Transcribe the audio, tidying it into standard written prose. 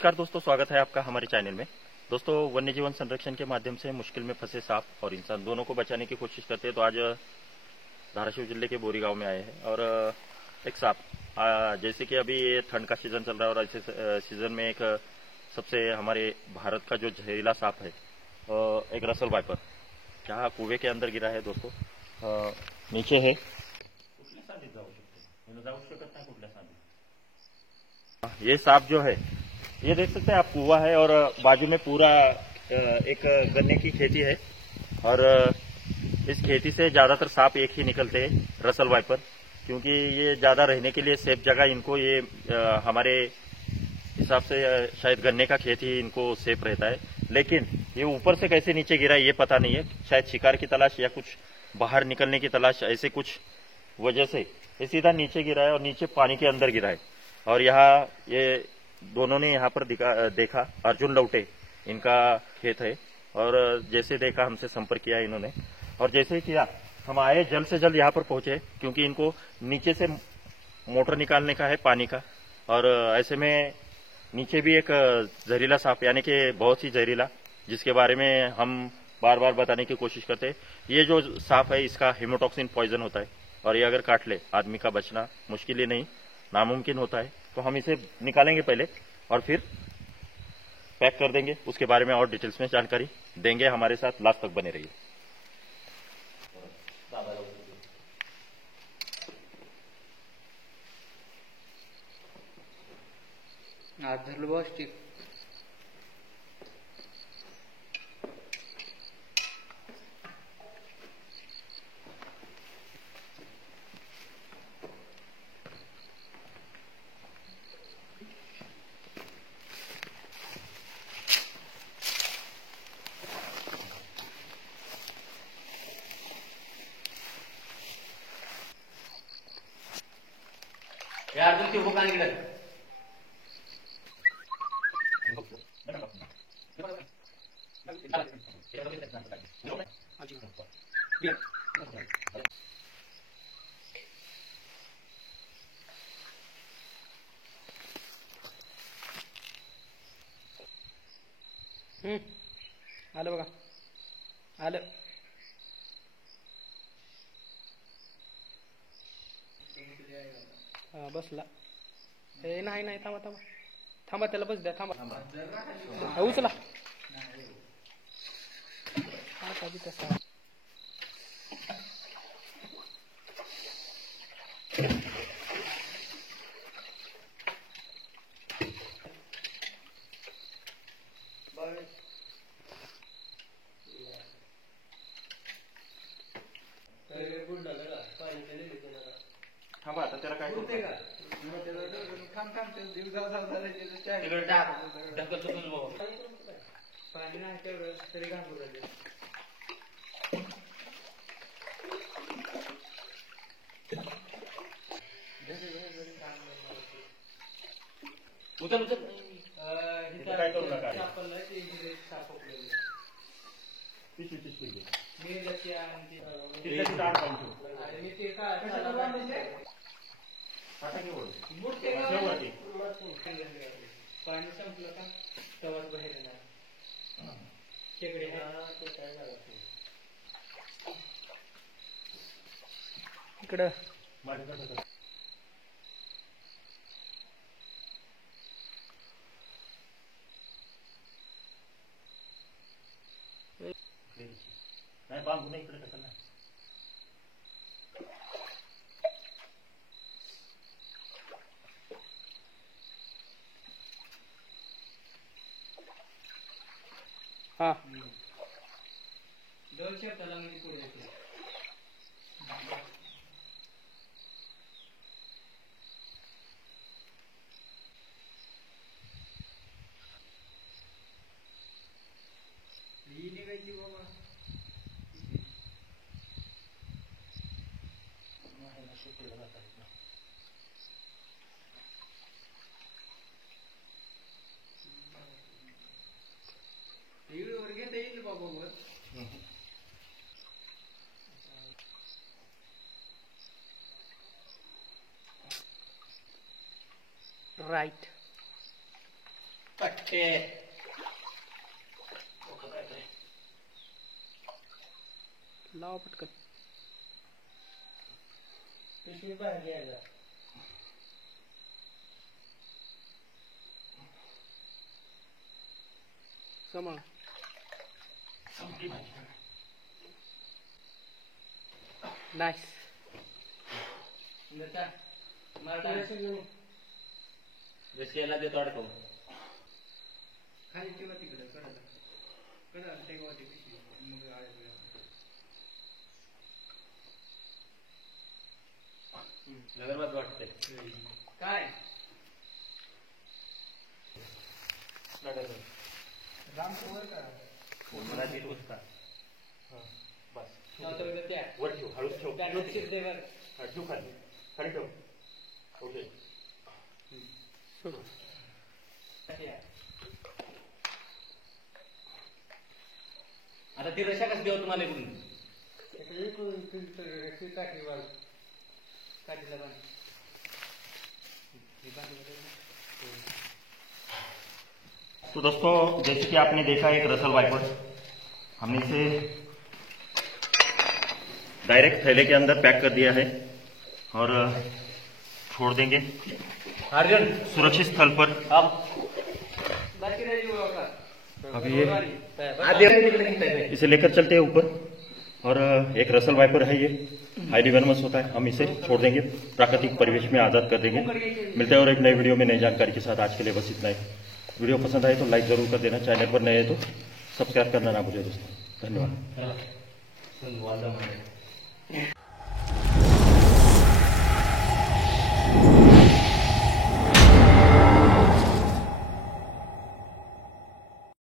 नमस्कार दोस्तों, स्वागत है आपका हमारे चैनल में। दोस्तों, वन्य जीवन संरक्षण के माध्यम से मुश्किल में फंसे सांप और इंसान दोनों को बचाने की कोशिश करते हैं। तो आज धाराशिव जिले के बोरी गांव में आए हैं और एक सांप, जैसे कि अभी ये ठंड का सीजन चल रहा है और ऐसे सीजन में एक सबसे हमारे भारत का जो जहरीला सांप है, एक रसल वाइपर, जहाँ कुएं के अंदर गिरा है दोस्तों, नीचे है। ये सांप जो है, ये देख सकते हैं आप, कुआं है और बाजू में पूरा एक गन्ने की खेती है और इस खेती से ज्यादातर सांप एक ही निकलते हैं, रसल वाइपर, क्योंकि ये ज्यादा रहने के लिए सेफ जगह इनको, ये हमारे हिसाब से शायद गन्ने का खेत ही इनको सेफ रहता है। लेकिन ये ऊपर से कैसे नीचे गिरा है ये पता नहीं है, शायद शिकार की तलाश या कुछ बाहर निकलने की तलाश, ऐसे कुछ वजह से ये सीधा नीचे गिरा है और नीचे पानी के अंदर गिरा है। और यहाँ ये दोनों ने यहाँ पर देखा, अर्जुन लौटे इनका खेत है, और जैसे देखा हमसे संपर्क किया इन्होंने, और जैसे ही किया हम आए, जल्द से जल्द यहाँ पर पहुंचे, क्योंकि इनको नीचे से मोटर निकालने का है पानी का। और ऐसे में नीचे भी एक जहरीला सांप, यानी कि बहुत ही जहरीला, जिसके बारे में हम बार बार बताने की कोशिश करते हैं। ये जो सांप है, इसका हेमोटॉक्सिन पॉइजन होता है और ये अगर काट ले आदमी का बचना मुश्किल ही नहीं, नामुमकिन होता है। तो हम इसे निकालेंगे पहले और फिर पैक कर देंगे, उसके बारे में और डिटेल्स में जानकारी देंगे। हमारे साथ लास्ट तक बने रहिए। यार तुम क्यों भुगतान की आलं बघा, आलं. बसला. नाही नाही, थांबा थांबा थांबा, त्याला बस द्या, थांबा. उचला. तसा थांबा, आता त्याला काय करते का? पाणी नाही तेवढं तरी घाबरू राहिले. उचल उचल. काय करू नका. पाणी संपलं का तवाच बाहेर येणार. खेकडे इकडं नाही, बांबू नाही इकडे कसं नाही. हा, दोन शब्दाला म्हणजे पुढे येते. ही निघायची बाबा. वर घेता येईल बाबा वर. राईट. पट्टे लावा पटकन. पिशवी बाहेर घ्यायला. समा नाईस. रशियाला देतो अडकवून. खाली ठेवा तिकडे कडाला. कडाला ठेवा ती पिशवी. मग नगरबाद वाटते काय राम वर का मला नीट उचका. बस त्या वर ठेव, हळूच ठेव. देवर ठेव खाली, खाली ठेव. ओके. आता ती रशा कसं देऊ तुम्हाला इकडून. तो दोस्तों, जैसे कि आपने देखा एक रसल वाइपर, हमने इसे डायरेक्ट थैले के अंदर पैक कर दिया है और छोड़ देंगे अर्जुन सुरक्षित स्थल पर. अभी ये इसे लेकर चलते हैं ऊपर. और एक रसल वाइपर है, ये हाईली वेनमस होता है. हम इसे छोड़ देंगे, प्राकृतिक परिवेश में आजाद कर देंगे. मिलते हैं और एक नई वीडियो में नई जानकारी के साथ. आज के लिए बस इतना ही. वीडियो पसंद आए तो लाइक जरूर कर देना. चैनल पर नए हैं तो सब्सक्राइब करना ना भूलिए दोस्तों. धन्यवाद.